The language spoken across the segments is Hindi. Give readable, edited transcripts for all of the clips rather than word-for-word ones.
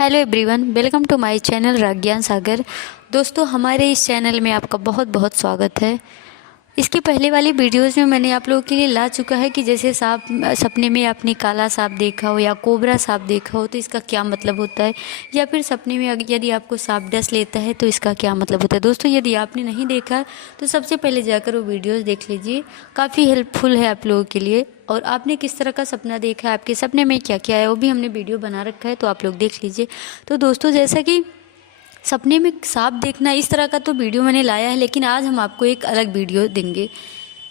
Hello everyone, welcome to my channel Ragyan Sagar. दोस्तों, हमारे इस चैनल में आपका बहुत बहुत स्वागत है। इसके पहले वाली वीडियोस में मैंने आप लोगों के लिए ला चुका है कि जैसे सांप सपने में आपने काला सांप देखा हो या कोबरा सांप देखा हो तो इसका क्या मतलब होता है, या फिर सपने में यदि आपको सांप डस लेता है तो इसका क्या मतलब होता है। दोस्तों, यदि आपने नहीं देखा तो सबसे पहले जाकर वो वीडियोस देख लीजिए, काफ़ी हेल्पफुल है आप लोगों के लिए। और आपने किस तरह का सपना देखा है, आपके सपने में क्या क्या है, वो भी हमने वीडियो बना रखा है, तो आप लोग देख लीजिए। तो दोस्तों, जैसा कि सपने में सांप देखना, इस तरह का तो वीडियो मैंने लाया है, लेकिन आज हम आपको एक अलग वीडियो देंगे।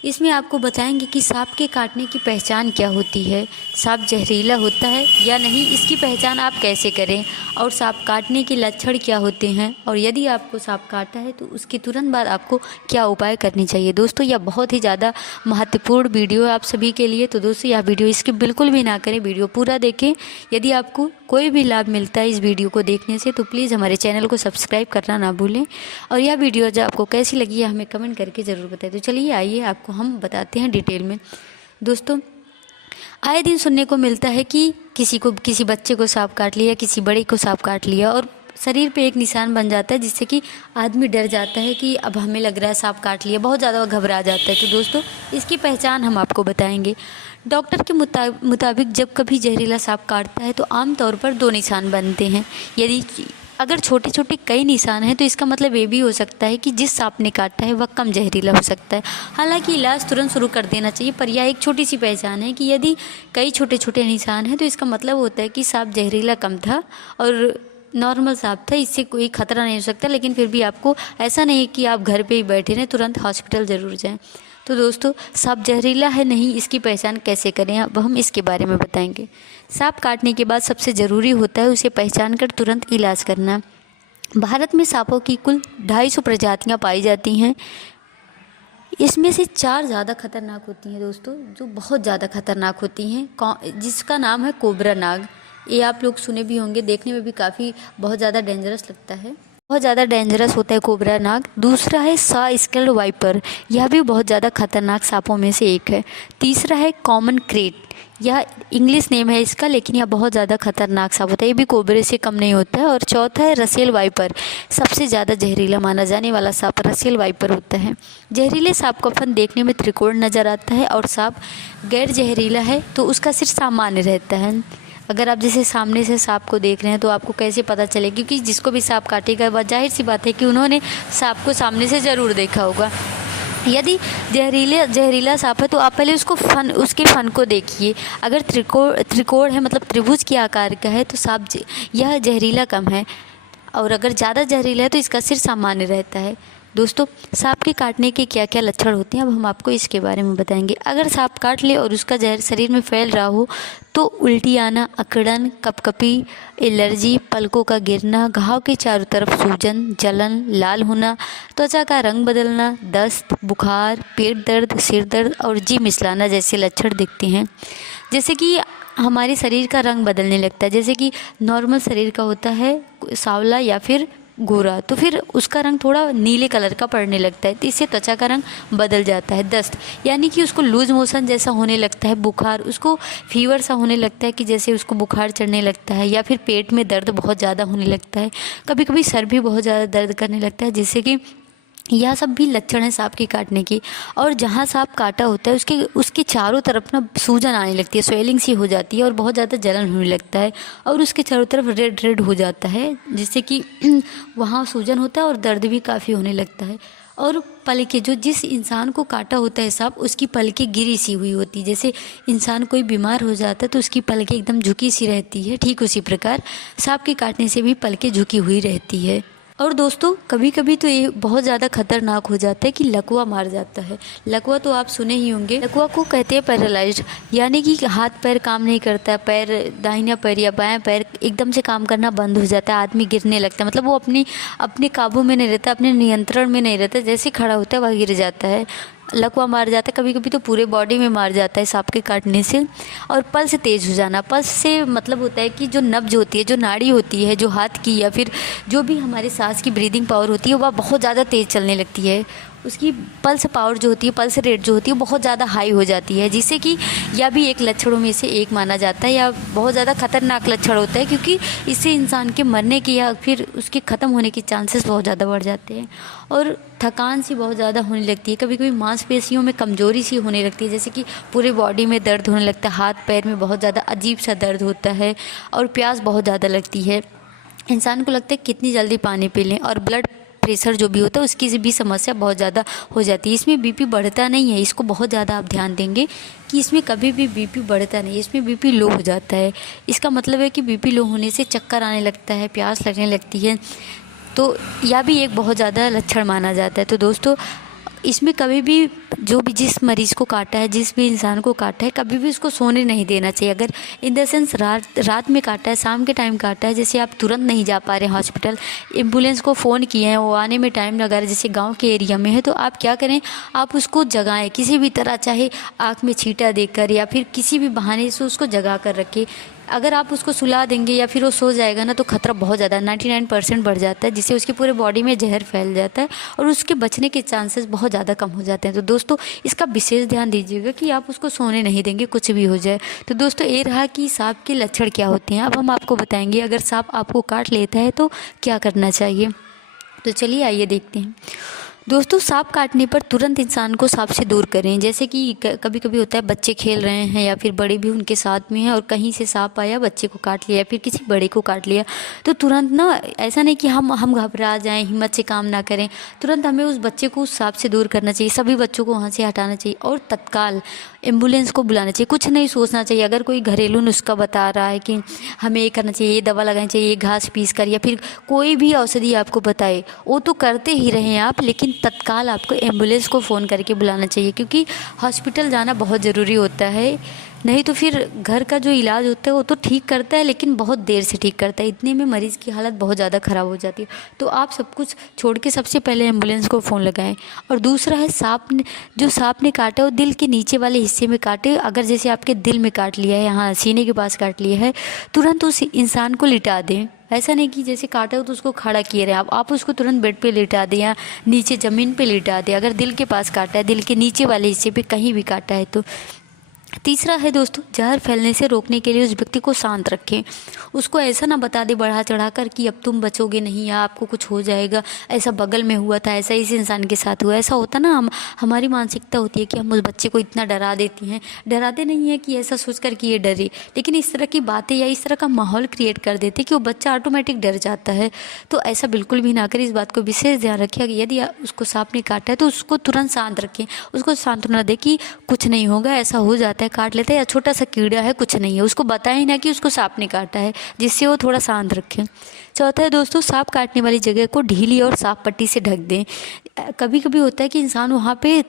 इसमें आपको बताएंगे कि सांप के काटने की पहचान क्या होती है, सांप जहरीला होता है या नहीं, इसकी पहचान आप कैसे करें, और सांप काटने के लक्षण क्या होते हैं, और यदि आपको सांप काटा है तो उसके तुरंत बाद आपको क्या उपाय करनी चाहिए। दोस्तों, यह बहुत ही ज़्यादा महत्वपूर्ण वीडियो है आप सभी के लिए। तो दोस्तों, यह वीडियो स्किप बिल्कुल भी ना करें, वीडियो पूरा देखें। यदि आपको कोई भी लाभ मिलता है इस वीडियो को देखने से तो प्लीज़ हमारे चैनल को सब्सक्राइब करना ना भूलें। और यह वीडियो जो आपको कैसी लगी है हमें कमेंट करके ज़रूर बताएं। तो चलिए, आइए आपको हम बताते हैं डिटेल में। दोस्तों, आए दिन सुनने को मिलता है कि किसी बच्चे को सांप काट लिया, किसी बड़े को सांप काट लिया, और शरीर पे एक निशान बन जाता है जिससे कि आदमी डर जाता है कि अब हमें लग रहा है सांप काट लिया, बहुत ज़्यादा घबरा जाता है। तो दोस्तों, इसकी पहचान हम आपको बताएंगे। डॉक्टर के मुताबिक जब कभी जहरीला सांप काटता है तो आमतौर पर 2 निशान बनते हैं। यदि अगर छोटे छोटे कई निशान हैं तो इसका मतलब ये भी हो सकता है कि जिस सांप ने काटा है वह कम जहरीला हो सकता है। हालांकि इलाज तुरंत शुरू कर देना चाहिए, पर यह एक छोटी सी पहचान है कि यदि कई छोटे छोटे निशान हैं तो इसका मतलब होता है कि सांप जहरीला कम था और नॉर्मल सांप था, इससे कोई खतरा नहीं हो सकता। लेकिन फिर भी आपको ऐसा नहीं कि आप घर पे ही बैठे रहें, तुरंत हॉस्पिटल ज़रूर जाएं। तो दोस्तों, सांप जहरीला है नहीं, इसकी पहचान कैसे करें, अब हम इसके बारे में बताएंगे। सांप काटने के बाद सबसे ज़रूरी होता है उसे पहचान कर तुरंत इलाज करना। भारत में सांपों की कुल 250 प्रजातियाँ पाई जाती हैं। इसमें से 4 ज़्यादा खतरनाक होती हैं दोस्तों, जो बहुत ज़्यादा खतरनाक होती हैं, जिसका नाम है कोबरा नाग। ये आप लोग सुने भी होंगे, देखने में भी काफ़ी बहुत ज़्यादा डेंजरस लगता है, बहुत ज़्यादा डेंजरस होता है कोबरा नाग। दूसरा है सा स्केल्ड वाइपर, यह भी बहुत ज़्यादा खतरनाक सांपों में से एक है। तीसरा है कॉमन क्रेट, यह इंग्लिश नेम है इसका, लेकिन यह बहुत ज़्यादा खतरनाक सांप होता है, ये भी कोबरे से कम नहीं होता है। और चौथा है रसेल वाइपर, सबसे ज़्यादा जहरीला माना जाने वाला सांप रसेल वाइपर होता है। जहरीले सांप का फन देखने में त्रिकोण नज़र आता है, और सांप गैर जहरीला है तो उसका सिर सामान्य रहता है। अगर आप जैसे सामने से सांप को देख रहे हैं तो आपको कैसे पता चले, क्योंकि जिसको भी सांप काटेगा वह जाहिर सी बात है कि उन्होंने सांप को सामने से ज़रूर देखा होगा। यदि जहरीला सांप है तो आप पहले उसके फन को देखिए। अगर त्रिकोण है, मतलब त्रिभुज के आकार का है, तो सांप यह जहरीला कम है, और अगर ज़्यादा जहरीला है तो इसका सिर सामान्य रहता है। दोस्तों, सांप के काटने के क्या क्या लक्षण होते हैं अब हम आपको इसके बारे में बताएंगे। अगर सांप काट ले और उसका जहर शरीर में फैल रहा हो तो उल्टी आना, अकड़न, कपकपी, एलर्जी, पलकों का गिरना, घाव के चारों तरफ सूजन, जलन, लाल होना, त्वचा का रंग बदलना, दस्त, बुखार, पेट दर्द, सिर दर्द और जी मिचलाना जैसे लक्षण दिखते हैं। जैसे कि हमारे शरीर का रंग बदलने लगता है, जैसे कि नॉर्मल शरीर का होता है सांवला या फिर गोरा, तो फिर उसका रंग थोड़ा नीले कलर का पड़ने लगता है, तो इससे त्वचा का रंग बदल जाता है। दस्त, यानी कि उसको लूज मोशन जैसा होने लगता है। बुखार, उसको फीवर सा होने लगता है कि जैसे उसको बुखार चढ़ने लगता है, या फिर पेट में दर्द बहुत ज़्यादा होने लगता है। कभी कभी सर भी बहुत ज़्यादा दर्द करने लगता है, जिससे कि यह सब भी लक्षण है सांप के काटने की। और जहाँ सांप काटा होता है उसके चारों तरफ ना सूजन आने लगती है, स्वेलिंग सी हो जाती है और बहुत ज़्यादा जलन होने लगता है, और उसके चारों तरफ रेड रेड हो जाता है, जिससे कि वहाँ सूजन होता है और दर्द भी काफ़ी होने लगता है। और पलकें, जो जिस इंसान को काटा होता है सांप, उसकी पलकें गिरी सी हुई होती है। जैसे इंसान कोई बीमार हो जाता है तो उसकी पलकें एकदम झुकी सी रहती है, ठीक उसी प्रकार सांप के काटने से भी पलकें झुकी हुई रहती है। और दोस्तों, कभी कभी तो ये बहुत ज़्यादा खतरनाक हो जाता है कि लकवा मार जाता है। लकवा तो आप सुने ही होंगे, लकवा को कहते हैं पैरालाइज्ड, यानी कि हाथ पैर काम नहीं करता, पैर दाहिना पैर या बायां पैर एकदम से काम करना बंद हो जाता है, आदमी गिरने लगता है, मतलब वो अपने काबू में नहीं रहता, अपने नियंत्रण में नहीं रहता, जैसे खड़ा होता है वह गिर जाता है, लकवा मार जाता है। कभी कभी तो पूरे बॉडी में मार जाता है सांप के काटने से। और पल्स तेज़ हो जाना, पल्स से मतलब होता है कि जो नब्ज होती है, जो नाड़ी होती है, जो हाथ की या फिर जो भी हमारे सांस की ब्रीदिंग पावर होती है वह बहुत ज़्यादा तेज़ चलने लगती है, उसकी पल्स पावर जो होती है, पल्स रेट जो होती है बहुत ज़्यादा हाई हो जाती है, जिससे कि यह भी एक लक्षणों में से एक माना जाता है या बहुत ज़्यादा खतरनाक लक्षण होता है, क्योंकि इससे इंसान के मरने की या फिर उसके ख़त्म होने के चांसेस बहुत ज़्यादा बढ़ जाते हैं। और थकान सी बहुत ज़्यादा होने लगती है, कभी कभी मांसपेशियों में कमज़ोरी सी होने लगती है, जैसे कि पूरे बॉडी में दर्द होने लगता है, हाथ पैर में बहुत ज़्यादा अजीब सा दर्द होता है और प्यास बहुत ज़्यादा लगती है। इंसान को लगता है कितनी जल्दी पानी पी लें, और ब्लड प्रेशर जो भी होता है उसकी भी समस्या बहुत ज़्यादा हो जाती है। इसमें बीपी बढ़ता नहीं है, इसको बहुत ज़्यादा आप ध्यान देंगे कि इसमें कभी भी बीपी बढ़ता नहीं है, इसमें बीपी लो हो जाता है। इसका मतलब है कि बीपी लो होने से चक्कर आने लगता है, प्यास लगने लगती है, तो यह भी एक बहुत ज़्यादा लक्षण माना जाता है। तो दोस्तों इसमें कभी भी जो भी जिस मरीज़ को काटा है, जिस भी इंसान को काटा है, कभी भी उसको सोने नहीं देना चाहिए। अगर इन द सेंस रात में काटा है, शाम के टाइम काटा है, जैसे आप तुरंत नहीं जा पा रहे हैं हॉस्पिटल, एम्बुलेंस को फ़ोन किए हैं, वो आने में टाइम लगा रहा है, जैसे गांव के एरिया में है, तो आप क्या करें, आप उसको जगाएं किसी भी तरह, चाहे आँख में छींटा देकर या फिर किसी भी बहाने से उसको जगा कर रखें। अगर आप उसको सुला देंगे या फिर वो सो जाएगा ना, तो खतरा बहुत ज़्यादा 99% बढ़ जाता है, जिससे उसके पूरे बॉडी में जहर फैल जाता है और उसके बचने के चांसेस बहुत ज़्यादा कम हो जाते हैं। तो दोस्तों इसका विशेष ध्यान दीजिएगा कि आप उसको सोने नहीं देंगे कुछ भी हो जाए। तो दोस्तों ये रहा कि सांप के लक्षण क्या होते हैं। अब हम आपको बताएंगे अगर सांप आपको काट लेता है तो क्या करना चाहिए। तो चलिए आइए देखते हैं। दोस्तों सांप काटने पर तुरंत इंसान को सांप से दूर करें। जैसे कि कभी कभी होता है बच्चे खेल रहे हैं या फिर बड़े भी उनके साथ में हैं और कहीं से सांप आया, बच्चे को काट लिया या फिर किसी बड़े को काट लिया, तो तुरंत ना ऐसा नहीं कि हम घबरा जाएं, हिम्मत से काम ना करें, तुरंत हमें उस बच्चे को उस सांप से दूर करना चाहिए, सभी बच्चों को वहाँ से हटाना चाहिए और तत्काल एम्बुलेंस को बुलाना चाहिए। कुछ नहीं सोचना चाहिए। अगर कोई घरेलू नुस्खा बता रहा है कि हमें ये करना चाहिए, ये दवा लगानी चाहिए, ये घास पीस कर, या फिर कोई भी औषधि आपको बताए, वो तो करते ही रहें आप, लेकिन तत्काल आपको एम्बुलेंस को फ़ोन करके बुलाना चाहिए, क्योंकि हॉस्पिटल जाना बहुत ज़रूरी होता है। नहीं तो फिर घर का जो इलाज होता है वो तो ठीक करता है, लेकिन बहुत देर से ठीक करता है, इतने में मरीज़ की हालत बहुत ज़्यादा ख़राब हो जाती है। तो आप सब कुछ छोड़ के सबसे पहले एम्बुलेंस को फ़ोन लगाएं। और दूसरा है जो सांप ने काटा वो दिल के नीचे वाले हिस्से में काटे। अगर जैसे आपके दिल में काट लिया है, यहाँ सीने के पास काट लिया है, तुरंत उस इंसान को लिटा दें। ऐसा नहीं कि जैसे काटा हो तो उसको खड़ा किए रहे आप उसको तुरंत बेड पे लिटा दें या नीचे ज़मीन पे लिटा दें। अगर दिल के पास काटा है, दिल के नीचे वाले हिस्से पे कहीं भी काटा है तो। तीसरा है दोस्तों, जहर फैलने से रोकने के लिए उस व्यक्ति को शांत रखें। उसको ऐसा ना बता दे बढ़ा चढ़ा कर कि अब तुम बचोगे नहीं या आपको कुछ हो जाएगा, ऐसा बगल में हुआ था, ऐसा इस इंसान के साथ हुआ। ऐसा होता ना, हमारी मानसिकता होती है कि हम उस बच्चे को इतना डरा देती हैं। डराते नहीं है कि ऐसा सोच कर कि ये डरे, लेकिन इस तरह की बातें या इस तरह का माहौल क्रिएट कर देते कि वो बच्चा ऑटोमेटिक डर जाता है। तो ऐसा बिल्कुल भी ना करें। इस बात को विशेष ध्यान रखिए कि यदि उसको सांप ने काटा है तो उसको तुरंत शांत रखें, उसको सांत्वना दें कि कुछ नहीं होगा, ऐसा हो जाता है, काट लेते हैं, या छोटा सा कीड़ा है, कुछ नहीं है। उसको बताएं ना कि उसको सांप ने काटा है, जिससे वो थोड़ा शांत रखें। चौथा है दोस्तों, सांप काटने वाली जगह को ढीली और साफ पट्टी से ढक दें। कभी कभी होता है कि इंसान वहाँ पे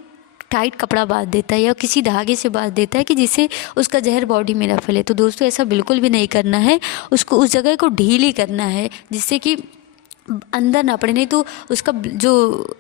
टाइट कपड़ा बांध देता है या किसी धागे से बांध देता है कि जिससे उसका जहर बॉडी में ना फैले। तो दोस्तों ऐसा बिल्कुल भी नहीं करना है, उसको उस जगह को ढीली करना है जिससे कि अंदर ना पड़े, नहीं तो उसका जो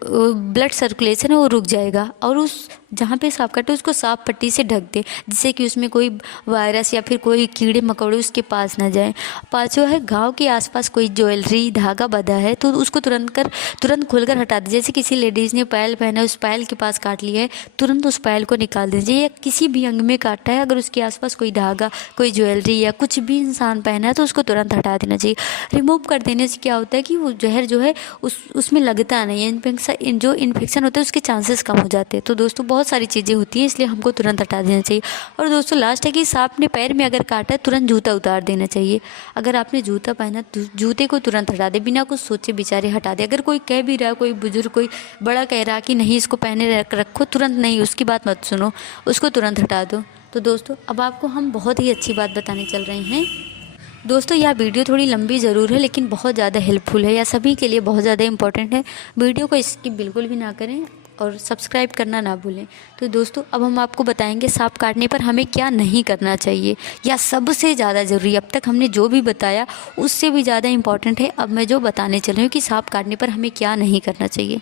ब्लड सर्कुलेशन है वो रुक जाएगा। और उस जहाँ पे सांप काटे उसको साफ पट्टी से ढक दे, जिससे कि उसमें कोई वायरस या फिर कोई कीड़े मकोड़े उसके पास ना जाए। पांचवा है, घाव के आसपास कोई ज्वेलरी धागा बंधा है तो उसको तुरंत खोलकर हटा दे। जैसे किसी लेडीज़ ने पायल पहना है, उस पायल के पास काट लिया है, तुरंत उस पायल को निकाल दीजिए। या किसी भी अंग में काटा है, अगर उसके आसपास कोई धागा, कोई ज्वेलरी या कुछ भी इंसान पहना है तो उसको तुरंत हटा देना चाहिए। रिमूव कर देने से क्या होता है कि वो जहर जो है उसमें लगता नहीं है, जो इन्फेक्शन होता है उसके चांसेस कम हो जाते हैं। तो दोस्तों बहुत सारी चीज़ें होती हैं, इसलिए हमको तुरंत हटा देना चाहिए। और दोस्तों लास्ट है कि सांप ने पैर में अगर काटा है तुरंत जूता उतार देना चाहिए। अगर आपने जूता पहना तो जूते को तुरंत हटा दे, बिना कुछ सोचे विचारे हटा दे। अगर कोई कह भी रहा, कोई बुजुर्ग कोई बड़ा कह रहा कि नहीं इसको पहने रखो, तुरंत नहीं, उसकी बात मत सुनो, उसको तुरंत हटा दो। तो दोस्तों अब आपको हम बहुत ही अच्छी बात बताने चल रहे हैं। दोस्तों यह वीडियो थोड़ी लंबी ज़रूर है, लेकिन बहुत ज़्यादा हेल्पफुल है, या सभी के लिए बहुत ज़्यादा इंपॉर्टेंट है। वीडियो को स्किप बिल्कुल भी ना करें और सब्सक्राइब करना ना भूलें। तो दोस्तों अब हम आपको बताएंगे सांप काटने पर हमें क्या नहीं करना चाहिए, या सबसे ज़्यादा ज़रूरी। अब तक हमने जो भी बताया उससे भी ज़्यादा इंपॉर्टेंट है अब मैं जो बताने चल रही हूँ कि सांप काटने पर हमें क्या नहीं करना चाहिए।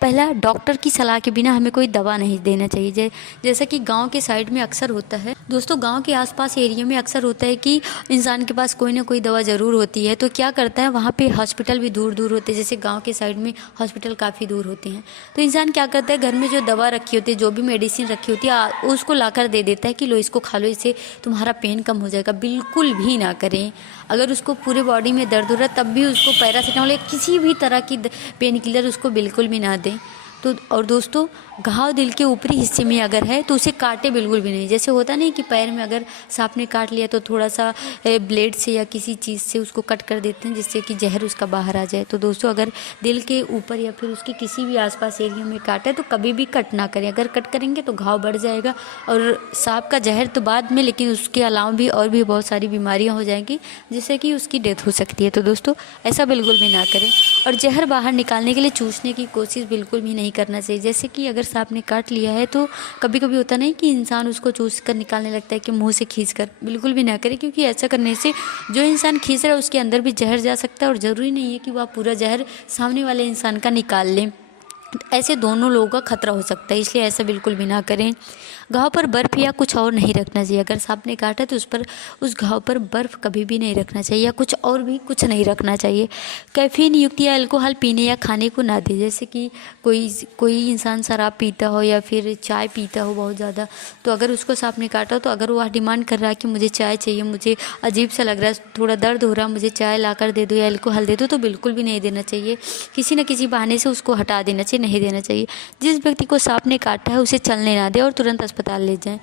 पहला, डॉक्टर की सलाह के बिना हमें कोई दवा नहीं देना चाहिए। जैसा कि गांव के साइड में अक्सर होता है दोस्तों, गांव के आसपास एरिया में अक्सर होता है कि इंसान के पास कोई ना कोई दवा ज़रूर होती है। तो क्या करता है, वहाँ पे हॉस्पिटल भी दूर दूर होते हैं, जैसे गांव के साइड में हॉस्पिटल काफ़ी दूर होते हैं। तो इंसान क्या करता है, घर में जो दवा रखी होती है, जो भी मेडिसिन रखी होती है, उसको ला कर दे देता है कि लो इसको खा लो, इससे तुम्हारा पेन कम हो जाएगा। बिल्कुल भी ना करें। अगर उसको पूरे बॉडी में दर्द हो रहा है तब भी उसको पैरासीटामोल या किसी भी तरह की पेन किलर उसको बिल्कुल भी ना दें। तो और दोस्तों, घाव दिल के ऊपरी हिस्से में अगर है तो उसे काटे बिल्कुल भी नहीं। जैसे होता नहीं कि पैर में अगर सांप ने काट लिया तो थोड़ा सा ब्लेड से या किसी चीज़ से उसको कट कर देते हैं जिससे कि जहर उसका बाहर आ जाए। तो दोस्तों, अगर दिल के ऊपर या फिर उसके किसी भी आसपास एरिया में काटा है तो कभी भी कट ना करें। अगर कट करेंगे तो घाव बढ़ जाएगा और सांप का जहर तो बाद में, लेकिन उसके अलावा भी और भी बहुत सारी बीमारियाँ हो जाएंगी जिससे कि उसकी डेथ हो सकती है। तो दोस्तों, ऐसा बिल्कुल भी ना करें। और जहर बाहर निकालने के लिए चूसने की कोशिश बिल्कुल भी नहीं करना चाहिए। जैसे कि अगर सांप ने काट लिया है तो कभी कभी होता नहीं कि इंसान उसको चूस कर निकालने लगता है कि मुंह से खींच कर, बिल्कुल भी ना करें, क्योंकि ऐसा करने से जो इंसान खींच रहा है उसके अंदर भी जहर जा सकता है और ज़रूरी नहीं है कि वह पूरा जहर सामने वाले इंसान का निकाल लें। ऐसे दोनों लोगों का खतरा हो सकता है, इसलिए ऐसा बिल्कुल भी ना करें। घाव पर बर्फ़ या कुछ और नहीं रखना चाहिए। अगर सांप ने काटा तो उस घाव पर बर्फ़ कभी भी नहीं रखना चाहिए या कुछ और भी कुछ नहीं रखना चाहिए। कैफीन युक्त या अल्कोहल पीने या खाने को ना दे। जैसे कि कोई इंसान शराब पीता हो या फिर चाय पीता हो बहुत ज़्यादा, तो अगर उसको सांप ने काटा तो अगर वह डिमांड कर रहा है कि मुझे चाय चाहिए, मुझे अजीब सा लग रहा है, थोड़ा दर्द हो रहा है, मुझे चाय ला कर दे दो या अल्कोहल दे दो, तो बिल्कुल भी नहीं देना चाहिए। किसी न किसी बहाने से उसको हटा देना चाहिए, नहीं देना चाहिए। जिस व्यक्ति को सांप ने काटा है उसे चलने ना दें और तुरंत अस्पताल ले जाएं।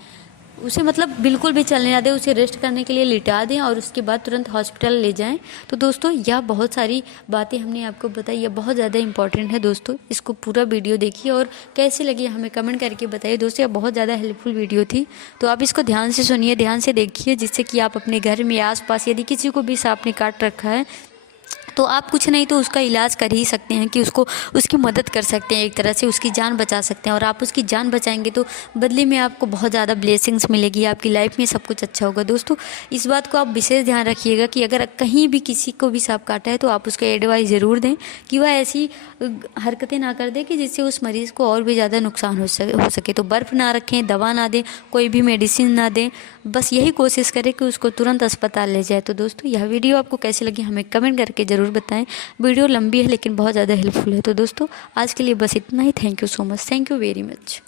उसे मतलब बिल्कुल भी चलने ना दें, उसे रेस्ट करने के लिए लिटा दें और उसके बाद तुरंत हॉस्पिटल ले जाएं। तो दोस्तों, यह बहुत सारी बातें हमने आपको बताई, यह बहुत ज़्यादा इंपॉर्टेंट है दोस्तों। इसको पूरा वीडियो देखिए और कैसी लगी हमें कमेंट करके बताइए। दोस्तों, यह बहुत ज़्यादा हेल्पफुल वीडियो थी, तो आप इसको ध्यान से सुनिए, ध्यान से देखिए, जिससे कि आप अपने घर में आसपास यदि किसी को भी सांप ने काट रखा है तो आप कुछ नहीं तो उसका इलाज कर ही सकते हैं कि उसकी मदद कर सकते हैं, एक तरह से उसकी जान बचा सकते हैं। और आप उसकी जान बचाएंगे तो बदले में आपको बहुत ज़्यादा ब्लेसिंग्स मिलेगी, आपकी लाइफ में सब कुछ अच्छा होगा। दोस्तों, इस बात को आप विशेष ध्यान रखिएगा कि अगर कहीं भी किसी को भी सांप काटा है तो आप उसको एडवाइस ज़रूर दें कि वह ऐसी हरकतें ना कर दे कि जिससे उस मरीज़ को और भी ज़्यादा नुकसान हो सके। तो बर्फ़ ना रखें, दवा ना दें, कोई भी मेडिसिन ना दें, बस यही कोशिश करें कि उसको तुरंत अस्पताल ले जाए। तो दोस्तों, यह वीडियो आपको कैसी लगी हमें कमेंट करके ज़रूर बताएं। वीडियो लंबी है लेकिन बहुत ज़्यादा हेल्पफुल है। तो दोस्तों, आज के लिए बस इतना ही। Thank you so much, thank you very much.